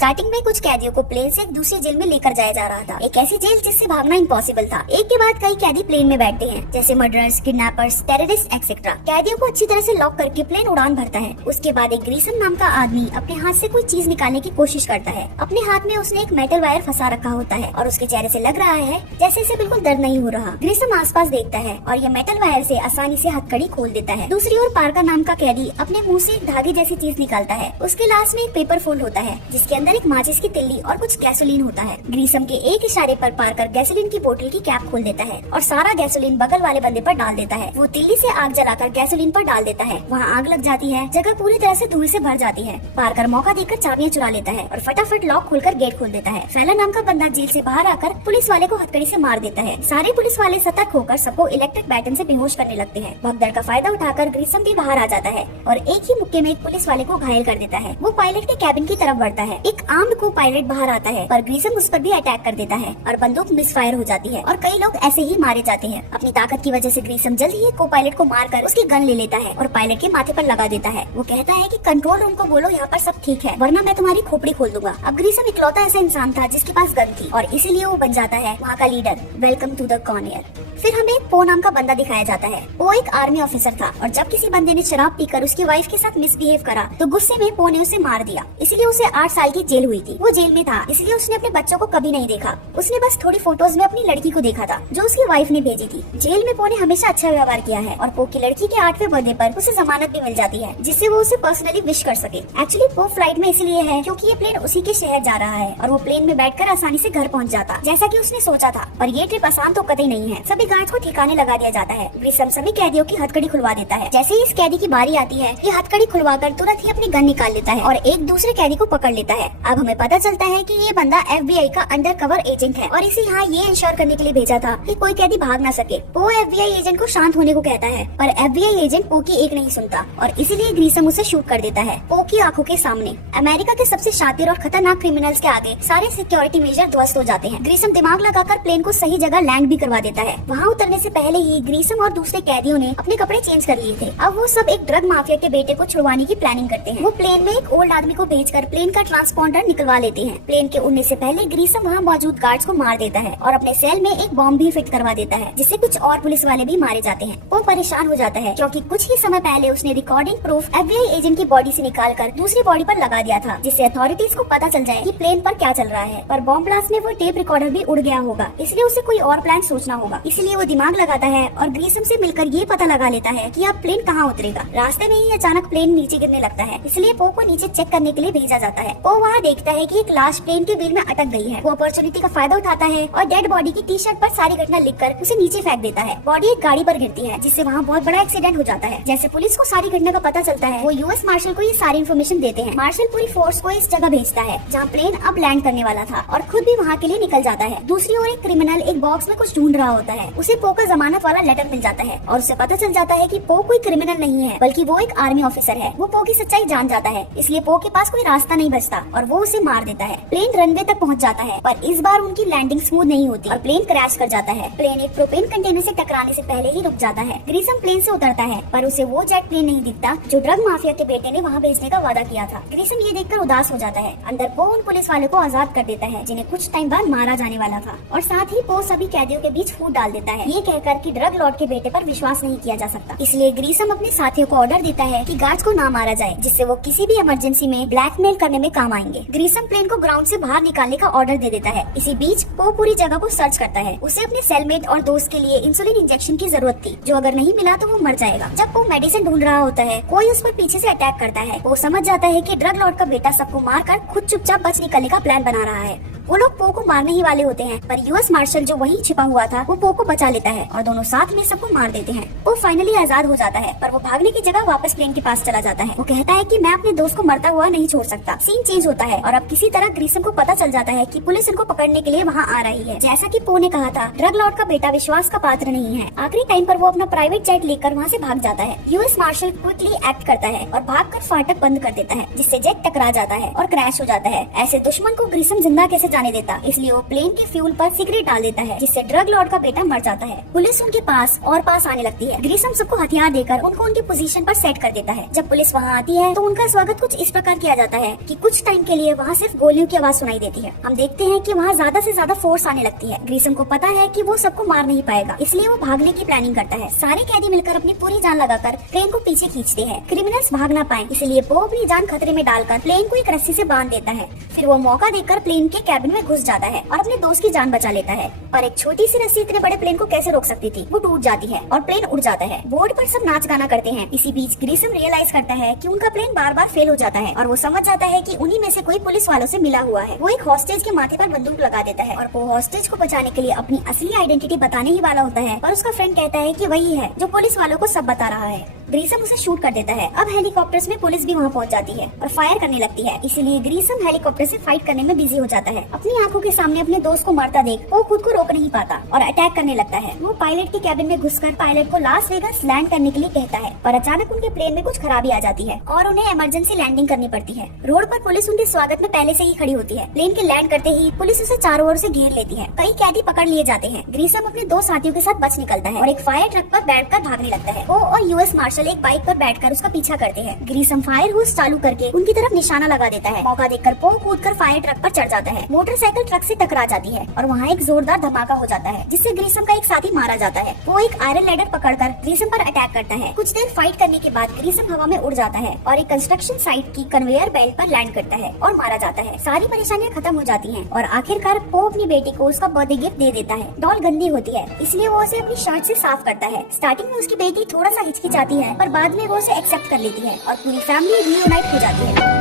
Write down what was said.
Starting में कुछ कैदियों को प्लेन से एक दूसरे जेल में लेकर जाया जा रहा था, एक ऐसी जेल जिससे भागना इम्पॉसिबल था। एक के बाद कई कैदी प्लेन में बैठते हैं, जैसे मर्डरर्स, किडनैपर्स, टेररिस्ट एक्सेट्रा। कैदियों को अच्छी तरह से लॉक करके प्लेन उड़ान भरता है। उसके बाद एक ग्रीसम नाम का आदमी अपने हाथ से कोई चीज निकालने की कोशिश करता है। अपने हाथ में उसने एक मेटल वायर फंसा रखा होता है और उसके चेहरे से लग रहा है जैसे इसे बिल्कुल दर्द नहीं हो रहा। ग्रीसम आसपास देखता है और यह मेटल वायर से आसानी से हथकड़ी खोल देता है। दूसरी ओर पार्कर नाम का कैदी अपने मुंह से एक धागे जैसी चीज निकालता है। उसके लास्ट में एक पेपर फोल्ड होता है जिसके अंदर एक माचिस की तिल्ली और कुछ गैसोलीन होता है। ग्रीसम के एक इशारे पर पार्कर गैसोलीन की बोतल की कैप खोल देता है और सारा गैसोलीन बगल वाले बंदे पर डाल देता है। वो तिल्ली से आग जलाकर गैसोलीन पर डाल देता है। वहाँ आग लग जाती है, जगह पूरी तरह से धूल से भर जाती है। पार्कर मौका देकर चाबियां चुरा लेता है और फटाफट लॉक खोलकर गेट खोल देता है। फैला नाम का बंदा जेल से बाहर आकर पुलिस वाले को हथकड़ी से मार देता है। सारे पुलिस वाले सतर्क होकर सबको इलेक्ट्रिक बैटन से बेहोश करने लगते हैं। भगदड़ का फायदा उठाकर ग्रीसम भी बाहर आ जाता है और एक ही मुक्के में एक पुलिस वाले को घायल कर देता है। वो पायलट के कैबिन की तरफ बढ़ता है। एक आर्म्ड को पायलट बाहर आता है पर ग्रीसम उस पर भी अटैक कर देता है और बंदूक मिसफायर हो जाती है और कई लोग ऐसे ही मारे जाते हैं। अपनी ताकत की वजह से ग्रीसम जल्द ही को पायलट को मारकर उसकी गन ले लेता है और पायलट के माथे पर लगा देता है। वो कहता है कि कंट्रोल रूम को बोलो यहाँ पर सब ठीक है, वरना मैं तुम्हारी खोपड़ी खोल दूंगा। अब ग्रीसम इकलौता ऐसा इंसान था जिसके पास गन थी और इसीलिए वो बन जाता है वहाँ का leader. Welcome to the corner. फिर हमें एक पो नाम का बंदा दिखाया जाता है। वो एक आर्मी ऑफिसर था और जब किसी बंदे ने शराब पीकर उसकी वाइफ के साथ मिसबिहेव करा तो गुस्से में पो ने उसे मार दिया। इसलिए उसे 8 साल की जेल हुई थी। वो जेल में था इसलिए उसने अपने बच्चों को कभी नहीं देखा। उसने बस थोड़ी फोटोज में अपनी लड़की को देखा था जो उसकी वाइफ ने भेजी थी। जेल में पो ने हमेशा अच्छा व्यवहार किया है और पो की लड़की के 8वें बर्थडे पर उसे जमानत भी मिल जाती है जिससे वो उसे पर्सनली विश कर सके। एक्चुअली पो फ्लाइट में इसलिए है क्योंकि ये प्लेन उसी के शहर जा रहा है और वो प्लेन में बैठकर आसानी से घर पहुंच जाता जैसा कि उसने सोचा था। पर ये ट्रिप आसान तो कतई नहीं है। सभी गार्ड्स को ठिकाने लगा दिया जाता है। ग्रीसम सभी कैदियों की हथकड़ी खुलवा देता है। जैसे ही इस कैदी की बारी आती है ये हथकड़ी खुलवाकर तुरंत ही अपनी गन निकाल लेता है और एक दूसरे कैदी को पकड़ लेता है। अब हमें पता चलता है कि ये बंदा FBI का अंडर कवर एजेंट है और इसे यहाँ ये इंश्योर करने के लिए भेजा था कि कोई कैदी भाग ना सके। पो FBI एजेंट को शांत होने को कहता है पर FBI एजेंट पो की एक नहीं सुनता और इसीलिए ग्रीसम उसे शूट कर देता है पो की आंखों के सामने। अमेरिका के सबसे शातिर और खतरनाक क्रिमिनल्स के आगे सारे सिक्योरिटी मेजर ध्वस्त हो जाते हैं। ग्रीसम दिमाग लगाकर प्लेन को सही जगह लैंड भी करवा देता है। वहाँ उतरने से पहले ही ग्रीसम और दूसरे कैदियों ने अपने कपड़े चेंज कर लिए थे। अब वो सब एक ड्रग माफिया के बेटे को छुड़वाने की प्लानिंग करते हैं। वो प्लेन में एक ओल्ड आदमी को भेजकर प्लेन का ट्रांसपॉन्डर निकलवा लेते हैं। प्लेन के उड़ने से पहले ग्रीसम वहाँ मौजूद गार्ड्स को मार देता है और अपने सेल में एक बॉम्ब भी फिट करवा देता है जिससे कुछ और पुलिस वाले भी मारे जाते हैं। वो परेशान हो जाता है क्योंकि कुछ ही समय पहले उसने रिकॉर्डिंग प्रूफ FBI एजेंट की बॉडी से निकालकर दूसरी बॉडी पर लगा दिया था जिससे अथॉरिटीज को पता चल जाए कि प्लेन पर क्या चल रहा है। पर बॉम्ब ब्लास्ट में वो टेप रिकॉर्डर भी उड़ गया होगा इसलिए उसे कोई और प्लान सोचना होगा। इसलिए वो दिमाग लगाता है और ग्रीसम से मिलकर ये पता लगा लेता है कि अब प्लेन कहाँ उतरेगा। रास्ते में ही अचानक प्लेन नीचे गिरने लगता है इसलिए पो को नीचे चेक करने के लिए भेजा जाता है। पो वहाँ देखता है कि एक लाश प्लेन के व्हील में अटक गई है। वो अपॉर्चुनिटी का फायदा उठाता है और डेड बॉडी की टी-शर्ट पर सारी घटना लिखकर उसे नीचे फेंक देता है। बॉडी एक गाड़ी पर गिरती है जिससे वहाँ बहुत बड़ा एक्सीडेंट हो जाता है। जैसे पुलिस को सारी घटना का पता चलता है वो US मार्शल को ये सारी इन्फॉर्मेशन देते हैं। मार्शल पूरी फोर्स को इस जगह भेजता है जहाँ प्लेन अब लैंड करने वाला था और खुद भी वहाँ के लिए निकल जाता है। दूसरी ओर एक क्रिमिनल एक बॉक्स में कुछ ढूंढ रहा होता है। उसे पो का जमानत वाला लेटर मिल जाता है और उसे पता चल जाता है कि पो कोई क्रिमिनल नहीं है बल्कि वो एक आर्मी ऑफिसर है। वो पो की सच्चाई जान जाता है इसलिए पो के पास कोई रास्ता नहीं बचता और वो उसे मार देता है। प्लेन रनवे तक पहुंच जाता है पर इस बार उनकी लैंडिंग स्मूथ नहीं होती और प्लेन क्रैश कर जाता है। प्लेन एक प्रोपेन कंटेनर से टकराने से पहले ही रुक जाता है। ग्रीसम प्लेन से उतरता है पर उसे वो जेट प्लेन नहीं दिखता जो ड्रग माफिया के बेटे ने वहाँ भेजने का वादा किया था। ग्रीसम ये देखकर उदास हो जाता है। अंदर पो उन पुलिस वालों को आजाद कर देता है जिन्हें कुछ टाइम बाद मारा जाने वाला था और साथ ही पो सभी कैदियों के बीच फूट डाल देता है ये कहकर कि ड्रग लॉर्ड के बेटे पर विश्वास नहीं किया जा सकता। इसलिए ग्रीसम अपने साथियों को ऑर्डर देता है कि गार्ड्स को ना मारा जाए जिससे वो किसी भी इमरजेंसी में ब्लैकमेल करने में काम आएंगे। ग्रीसम प्लेन को ग्राउंड से बाहर निकालने का ऑर्डर दे देता है। इसी बीच पो पूरी जगह को सर्च करता है। उसे अपने सेलमेट और दोस्त के लिए इंसुलिन इंजेक्शन की जरूरत थी जो अगर नहीं मिला तो वो मर जाएगा। जब वो मेडिसिन ढूंढ रहा होता है कोई उस पर पीछे से अटैक करता है। वो समझ जाता है कि ड्रग लॉर्ड का बेटा सबको मारकर खुद चुपचाप बच निकलने का प्लान बना रहा है। वो लोग पो को मारने ही वाले होते हैं पर US मार्शल जो वहीं छिपा हुआ था वो पो को बचा लेता है और दोनों साथ में सबको मार देते हैं। वो फाइनली आजाद हो जाता है पर वो भागने की जगह वापस प्लेन के पास चला जाता है। वो कहता है कि मैं अपने दोस्त को मरता हुआ नहीं छोड़ सकता। सीन चेंज होता है और अब किसी तरह ग्रीसम को पता चल जाता है कि पुलिस इनको पकड़ने के लिए वहाँ आ रही है। जैसा कि पो ने कहा था ड्रग लॉर्ड का बेटा विश्वास का पात्र नहीं है। आखिरी टाइम पर वो अपना प्राइवेट जेट लेकर वहाँ से भाग जाता है। US मार्शल क्विकली एक्ट करता है और भागकर फाटक बंद कर देता है जिससे जेट टकरा जाता है और क्रैश हो जाता है। ऐसे दुश्मन को ग्रीसम जिंदा कैसे जाने देता, इसलिए वो प्लेन के फ्यूल पर सिगरेट डाल देता है, जिससे ड्रग लॉर्ड का बेटा मर जाता है। पुलिस उनके पास और पास आने लगती है। ग्रीसम सबको हथियार देकर उनको उनकी पोजीशन पर सेट कर देता है। जब पुलिस वहाँ आती है तो उनका स्वागत कुछ इस प्रकार किया जाता है कि कुछ टाइम के लिए वहाँ सिर्फ गोलियों की आवाज सुनाई देती है। हम देखते हैं कि वहाँ ज्यादा से ज्यादा फोर्स आने लगती है। ग्रीसम को पता है कि वो सबको मार नहीं पाएगा, इसलिए वो भागने की प्लानिंग करता है। सारे कैदी मिलकर अपनी पूरी जान लगाकर प्लेन को पीछे खींचते हैं। क्रिमिनल्स भाग ना पाए, इसलिए वो अपनी जान खतरे में डालकर प्लेन को एक रस्सी से बांध देता है। फिर वो मौका देखकर प्लेन के कैबिन में घुस जाता है और अपने दोस्त की जान बचा लेता है। और एक छोटी सी रस्सी इतने बड़े प्लेन को कैसे रोक सकती थी। वो टूट जाती है और प्लेन उड़ जाता है। बोर्ड पर सब नाच गाना करते हैं। इसी बीच ग्रीसम रियलाइज करता है कि उनका प्लेन बार बार फेल हो जाता है और वो समझ जाता है कि उन्हीं में से कोई पुलिस वालों से मिला हुआ है। वो एक हॉस्टेज के माथे पर बंदूक लगा देता है और वो हॉस्टेज को बचाने के लिए अपनी असली आइडेंटिटी बताने ही वाला होता है, पर उसका फ्रेंड कहता है कि वही है जो पुलिस वालों को सब बता रहा है। ग्रीसम उसे शूट कर देता है। अब हेलीकॉप्टर्स में पुलिस भी वहाँ पहुँच जाती है और फायर करने लगती है, इसीलिए ग्रीसम हेलीकॉप्टर से फाइट करने में बिजी हो जाता है। अपनी आंखों के सामने अपने दोस्त को मरता देख वो खुद को रोक नहीं पाता और अटैक करने लगता है। वो पायलट के कैबिन में घुसकर पायलट को लास वेगास लैंड करने के लिए कहता है, पर अचानक उनके प्लेन में कुछ खराबी आ जाती है और उन्हें इमरजेंसी लैंडिंग करनी पड़ती है। रोड पर पुलिस उनके स्वागत में पहले से ही खड़ी होती है। प्लेन के लैंड करते ही पुलिस उसे चारों ओर से घेर लेती है। कई कैदी पकड़ लिए जाते हैं। ग्रीसम अपने दो साथियों के साथ बच निकलता है और एक फायर ट्रक पर बैठकर भागने लगता है। वो और यूएस मार्शल एक बाइक पर बैठकर उसका पीछा करते हैं। ग्रीसम फायर होस चालू करके उनकी तरफ निशाना लगा देता है। मौका देखकर पो कूदकर फायर ट्रक पर चढ़ जाता है। मोटरसाइकिल ट्रक से टकरा जाती है और वहाँ एक जोरदार धमाका हो जाता है, जिससे ग्रीसम का एक साथी मारा जाता है। वो एक आयरन लैडर पकड़कर ग्रीसम पर अटैक करता है। कुछ देर फाइट करने के बाद ग्रीसम हवा में उड़ जाता है और एक कंस्ट्रक्शन साइट की कन्वेयर बेल्ट पर लैंड करता है और मारा जाता है। सारी परेशानियां खत्म हो जाती हैं और आखिरकार पो अपनी बेटी को उसका बर्थडे गिफ्ट दे देता है। डॉल गंदी होती है, इसलिए वो उसे अपनी शर्ट से साफ करता है। स्टार्टिंग में उसकी बेटी थोड़ा सा हिचकिचाती है, पर बाद में वो उसे एक्सेप्ट कर लेती है और पूरी फैमिली रियूनाइट हो जाती है।